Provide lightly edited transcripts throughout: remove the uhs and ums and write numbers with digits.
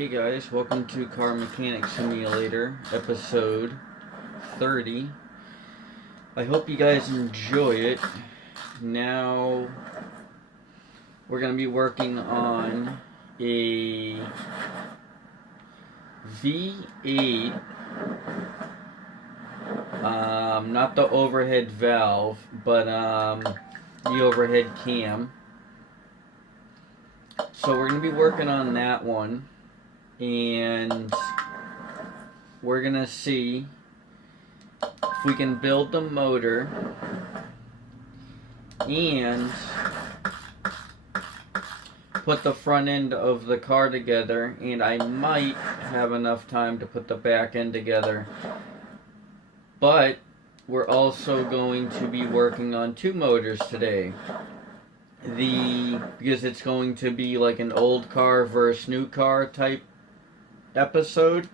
Hey guys, welcome to Car Mechanic Simulator, episode 30. I hope you guys enjoy it. Now, we're going to be working on a V8, not the overhead valve, but the overhead cam. So we're going to be working on that one. And we're gonna see if we can build the motor and put the front end of the car together, and I might have enough time to put the back end together. But we're also going to be working on two motors today. Because it's going to be like an old car versus new car type episode.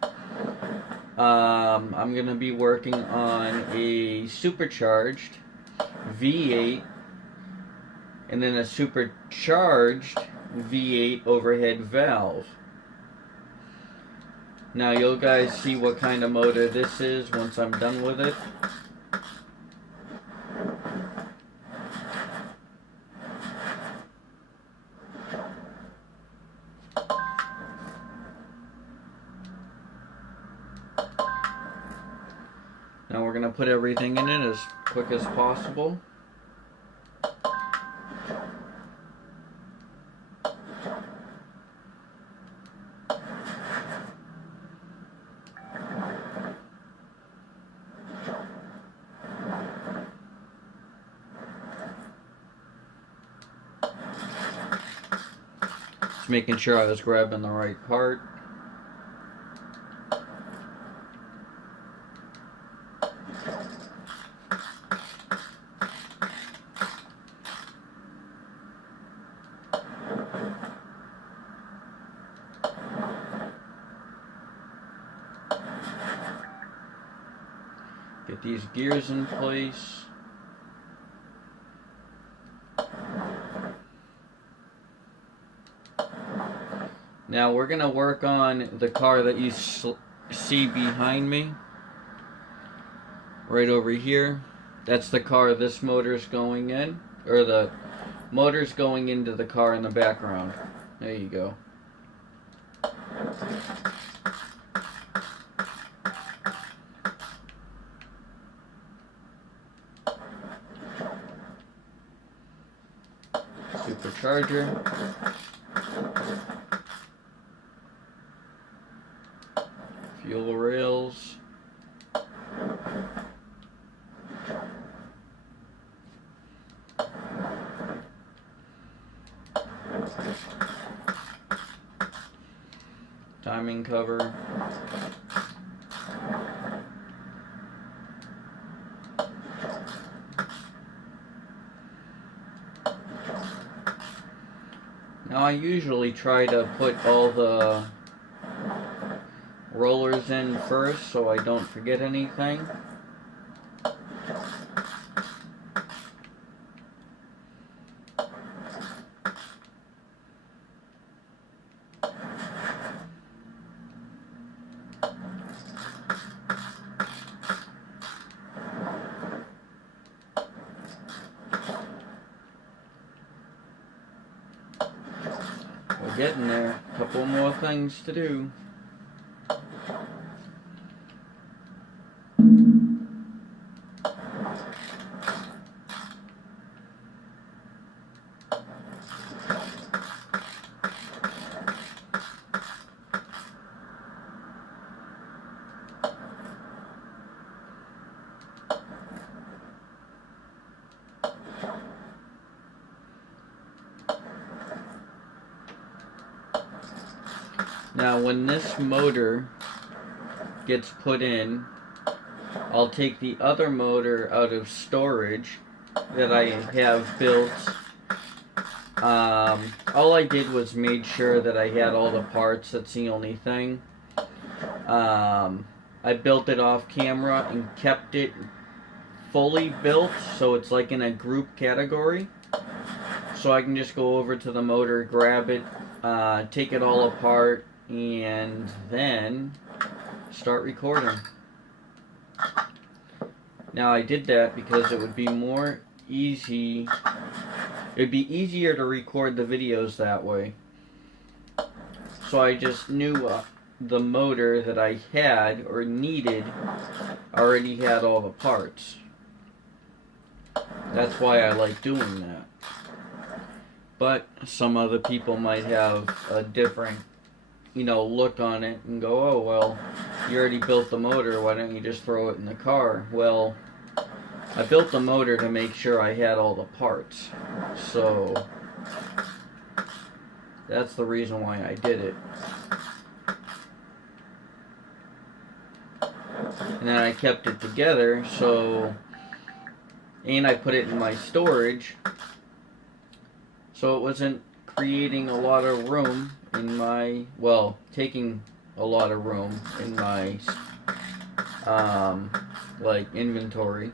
I'm going to be working on a supercharged V8 and then a supercharged V8 overhead valve. Now you'll guys see what kind of motor this is once I'm done with it. Now we're going to put everything in it as quick as possible. Just making sure I was grabbing the right part. Get these gears in place. Now we're going to work on the car that you see behind me. Right over here. That's the car this motor's going in. Or the motor's going into the car in the background. There you go. Supercharger. Fuel rails. Timing cover. Now I usually try to put all the rollers in first so I don't forget anything. We're getting there. A couple more things to do. Now when this motor gets put in, I'll take the other motor out of storage that I have built. All I did was made sure that I had all the parts. That's the only thing. I built it off camera and kept it fully built, so it's like in a group category. So I can just go over to the motor, grab it, take it all apart, and then start recording. Now I did that because it would be easier to record the videos that way. So I just knew the motor that I had or needed already had all the parts. That's why I like doing that. But some other people might have a different, look on it and go, oh, well, you already built the motor, why don't you just throw it in the car? Well, I built the motor to make sure I had all the parts. So that's the reason why I did it. And then I kept it together, and I put it in my storage, so it wasn't creating a lot of room in my, taking a lot of room in my, inventory.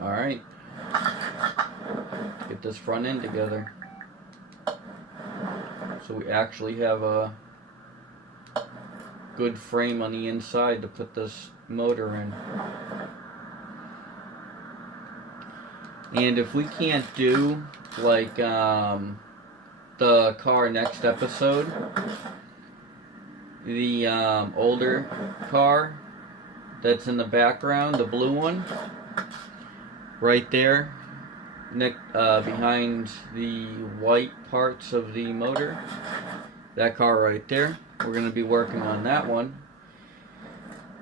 Alright, get this front end together so we actually have a good frame on the inside to put this motor in. And if we can't do like the car next episode, the older car that's in the background, the blue one, right there, behind the white parts of the motor, that car right there, we're going to be working on that one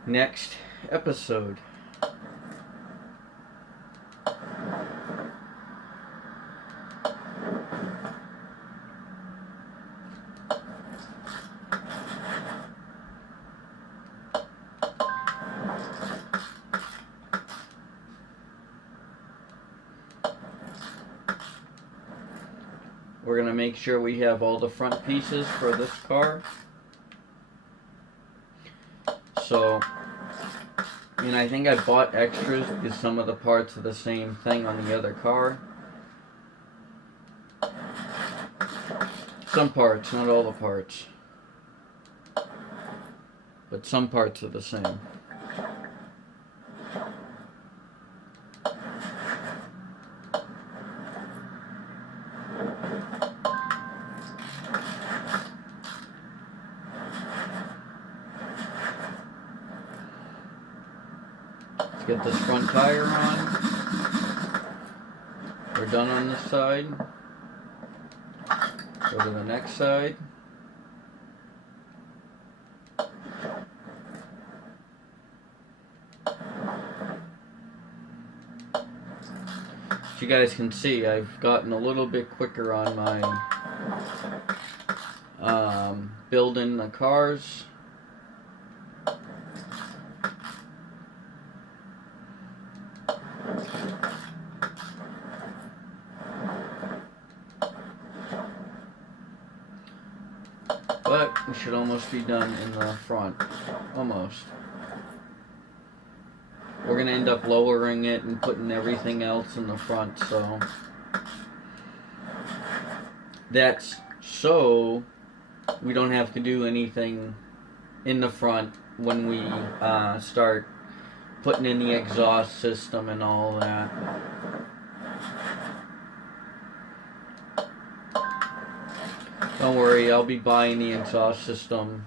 next episode. We're going to make sure we have all the front pieces for this car. So, and I think I bought extras because some of the parts are the same thing on the other car. Some parts, not all the parts. But some parts are the same. Get this front tire on. We're done on this side. Go to the next side. As you guys can see, I've gotten a little bit quicker on my building the cars. But we should almost be done in the front. Almost. We're going to end up lowering it and putting everything else in the front, so that's so we don't have to do anything in the front when we start putting in the exhaust system and all that. Don't worry, I'll be buying the exhaust system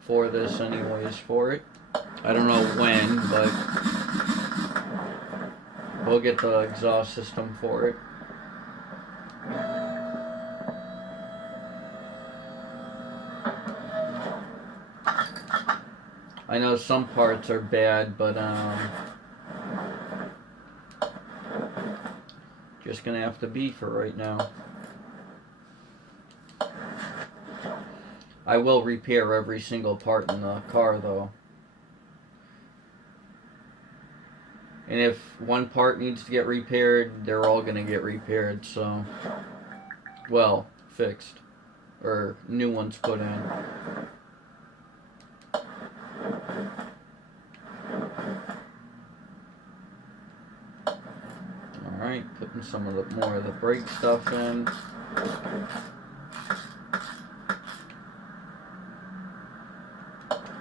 for this anyways for it. I don't know when, but we'll get the exhaust system for it. I know some parts are bad, but just gonna have to be for right now. I will repair every single part in the car though. And if one part needs to get repaired, they're all gonna get repaired, so, well, fixed. Or new ones put in. Alright, putting some of the more of the brake stuff in.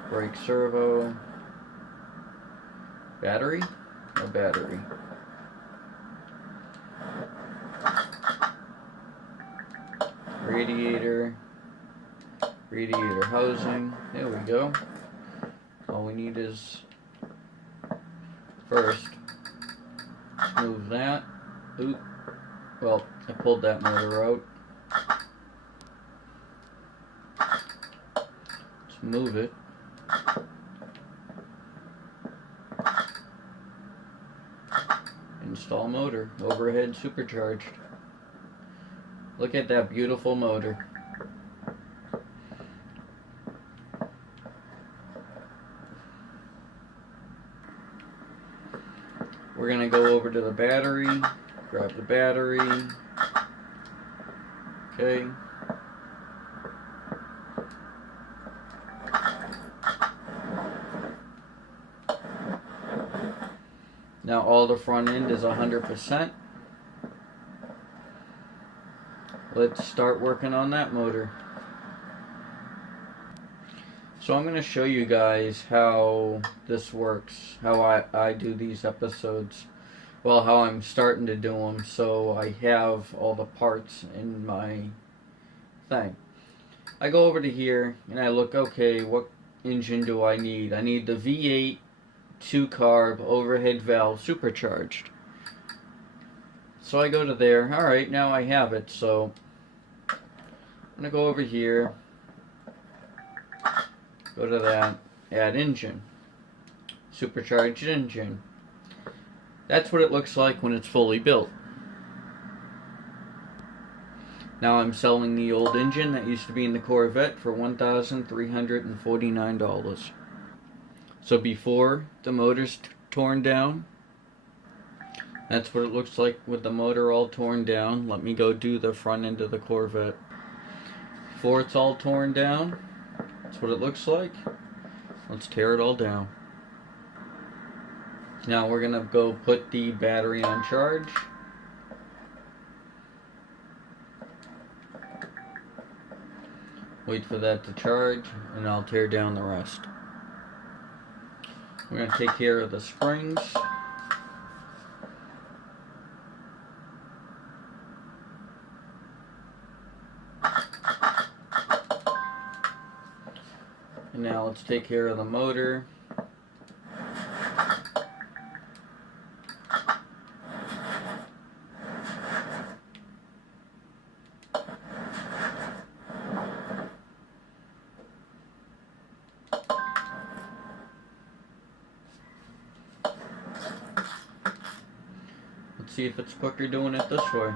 Brake servo. Battery? No battery. Radiator. Radiator housing. There we go. All we need is first move that. Oop. Well, I pulled that motor out. Let's move it. Install motor. Overhead supercharged. Look at that beautiful motor. We're going to go over to the battery, grab the battery, okay. Now all the front end is 100%. Let's start working on that motor. So I'm going to show you guys how this works, how I do these episodes. Well, how I'm starting to do them, so I have all the parts in my thing. I go over to here and I look, okay, what engine do I need? I need the V8 2-carb overhead valve supercharged. So I go to there. Alright, now I have it, so I'm going to go over here. Go to that, add engine, supercharged engine. That's what it looks like when it's fully built. Now I'm selling the old engine that used to be in the Corvette for $1,349. So before the motor's torn down, that's what it looks like with the motor all torn down. Let me go do the front end of the Corvette. Before it's all torn down, that's what it looks like. Let's tear it all down. Now we're gonna go put the battery on charge. Wait for that to charge, and I'll tear down the rest. We're gonna take care of the springs. And now let's take care of the motor. Let's see if it's quicker doing it this way.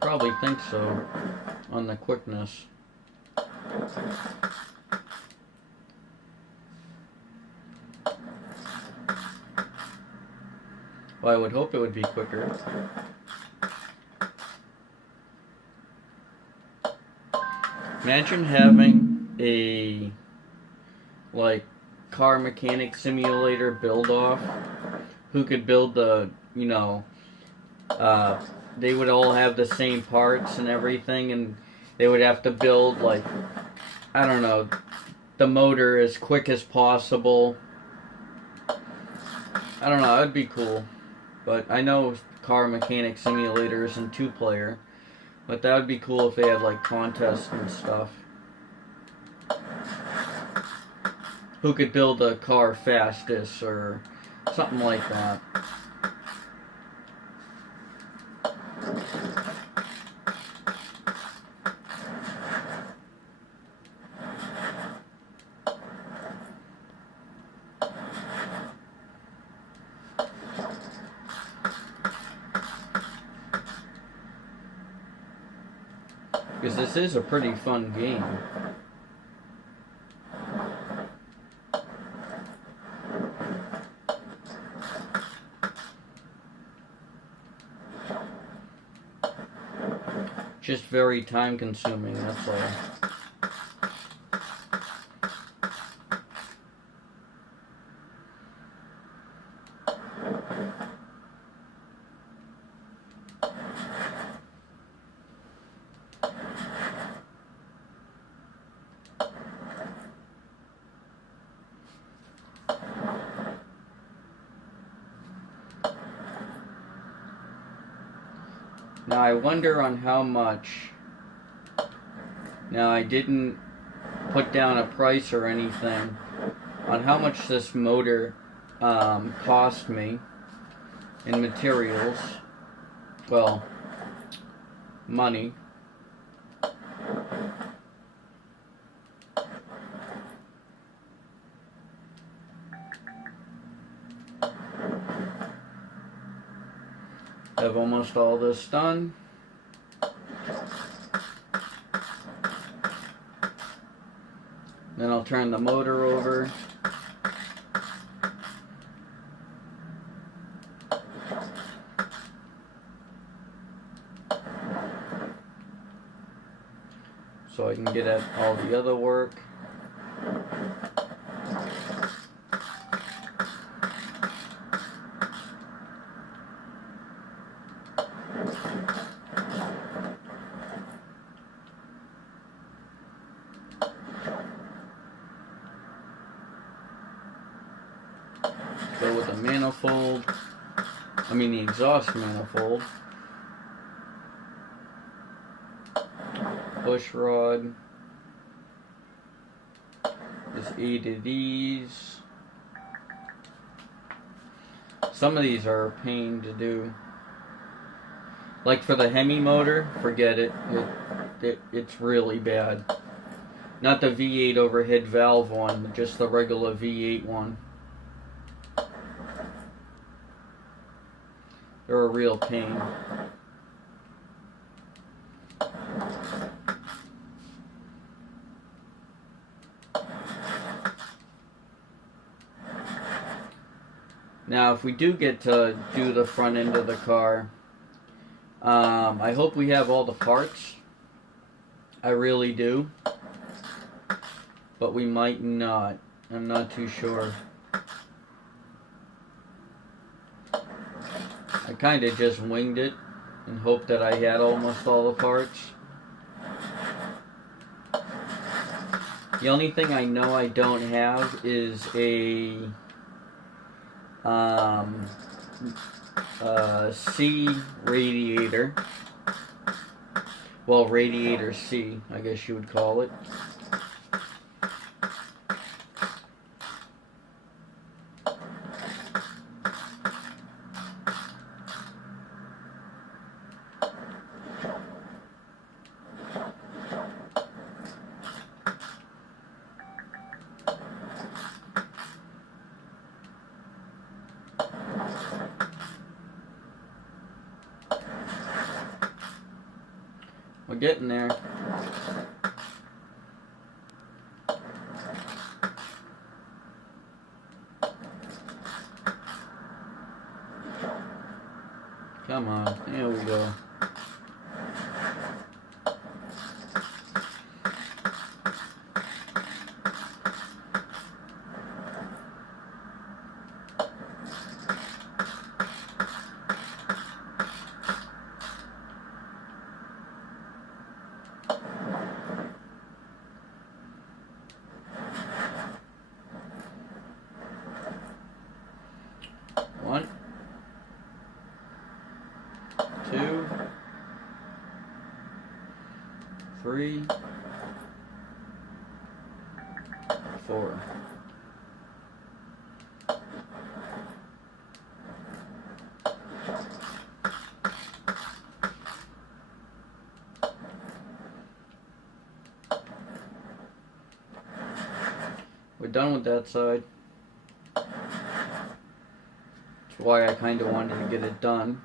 Probably think so, on the quickness. Well, I would hope it would be quicker. Imagine having a, like, car mechanic simulator build-off who could build the, you know, they would all have the same parts and everything, and they would have to build, like, I don't know, the motor as quick as possible. I don't know, that'd be cool. But I know car mechanic simulator isn't 2-player, but that would be cool if they had, like, contests and stuff. Who could build a car fastest or something like that. Because this is a pretty fun game. Just very time consuming, that's all. Now I wonder on how much. Now I didn't put down a price or anything on how much this motor cost me in materials. Well, money. Have almost all this done. Then I'll turn the motor over. So I can get at all the other work. Go with the manifold, the exhaust manifold, push rod, this A to D's. Some of these are a pain to do. Like for the Hemi motor, forget it. It's really bad. Not the V8 overhead valve one, just the regular V8 one. They're a real pain. Now, if we do get to do the front end of the car, I hope we have all the parts. I really do. But we might not. I'm not too sure. I kind of just winged it and hoped that I had almost all the parts. The only thing I know I don't have is a C radiator. Well, radiator C, I guess you would call it. We're getting there. Come on, here we go. One, 2, 3, 4. We're done with that side. That's why I kind of wanted to get it done,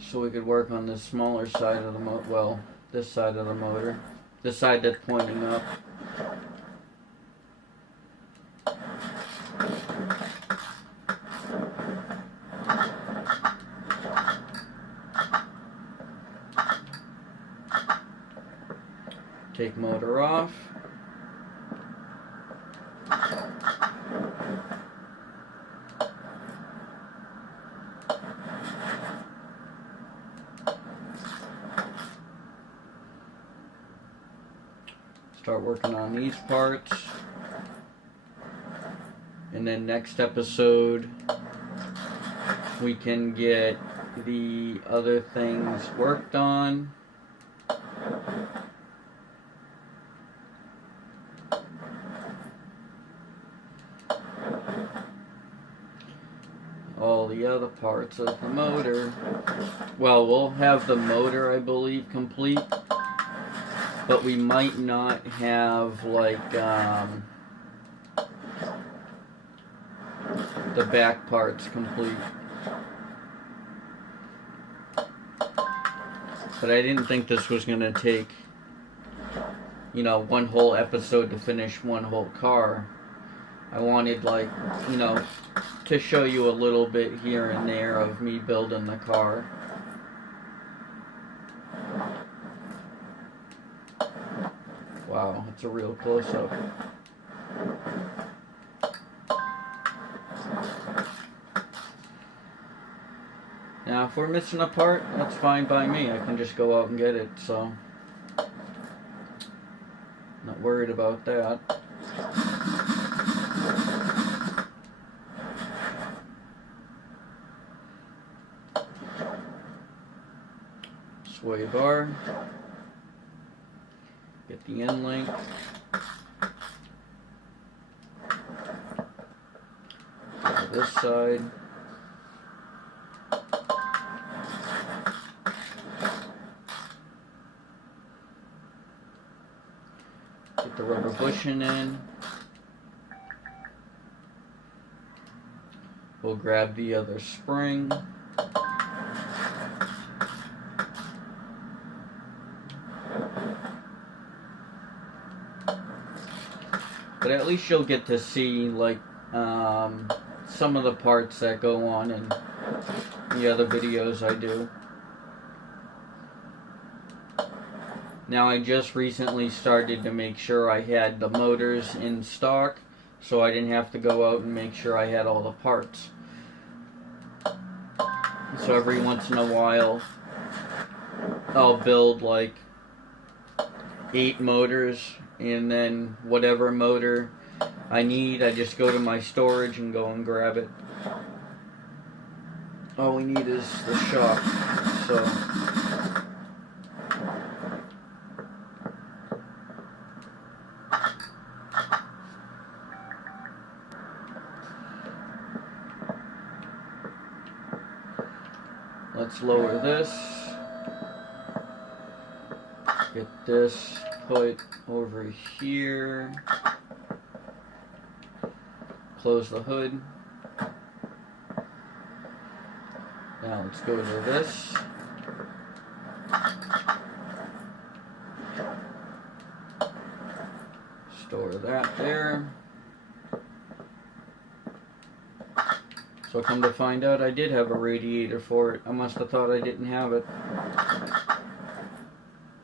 so we could work on this smaller side of the motor. Well, this side of the motor, the side that's pointing up. Take motor off. Start working on these parts. And then next episode we can get the other things worked on. All the other parts of the motor. Well, we'll have the motor, I believe, complete, but we might not have like the back parts complete. But I didn't think this was gonna take, you know, one whole episode to finish one whole car. I wanted, like, you know, to show you a little bit here and there of me building the car. Wow, it's a real close-up. Now, if we're missing a part, that's fine by me. I can just go out and get it, so not worried about that. Sway bar. Get the end link. Go to this side. Get the rubber bushing in. We'll grab the other spring. But at least you'll get to see, like, some of the parts that go on in the other videos I do. Now, I just recently started to make sure I had the motors in stock, so I didn't have to go out and make sure I had all the parts. So every once in a while, I'll build like 8 motors, and then whatever motor I need, I just go to my storage and go and grab it. All we need is the shock, so let's lower this, get this put over here, close the hood. Now let's go to this. Store that there. So come to find out, I did have a radiator for it. I must have thought I didn't have it.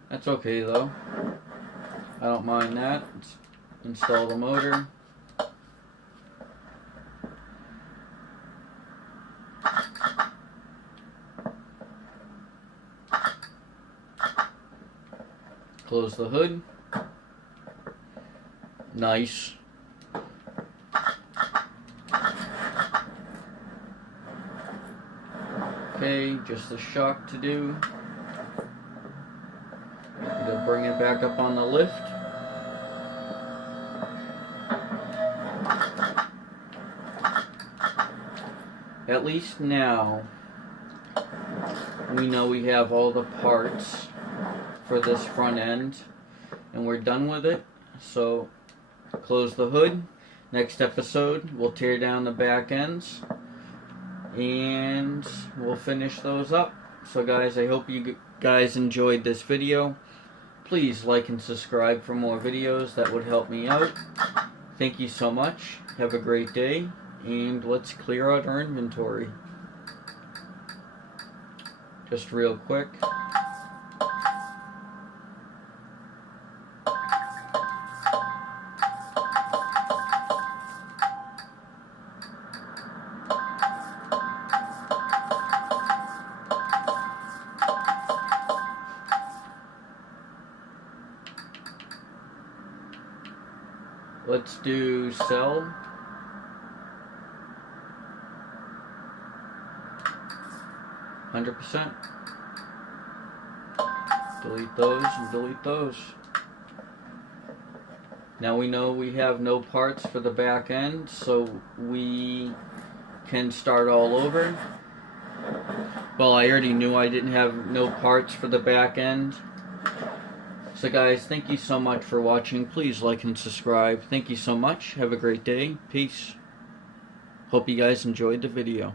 That's okay though. I don't mind that. Let's install the motor. Close the hood. Nice. Okay, just the shock to do. Gonna bring it back up on the lift. At least now we know we have all the parts for this front end and we're done with it. So close the hood. Next episode we'll tear down the back ends and we'll finish those up. So guys, I hope you guys enjoyed this video. Please like and subscribe for more videos. That would help me out. Thank you so much. Have a great day, and let's clear out our inventory. Just real quick. Let's do sell. %. Delete those and delete those. Now we know we have no parts for the back end, so we can start all over. Well, I already knew I didn't have no parts for the back end. So guys, thank you so much for watching. Please like and subscribe. Thank you so much. Have a great day. Peace. Hope you guys enjoyed the video.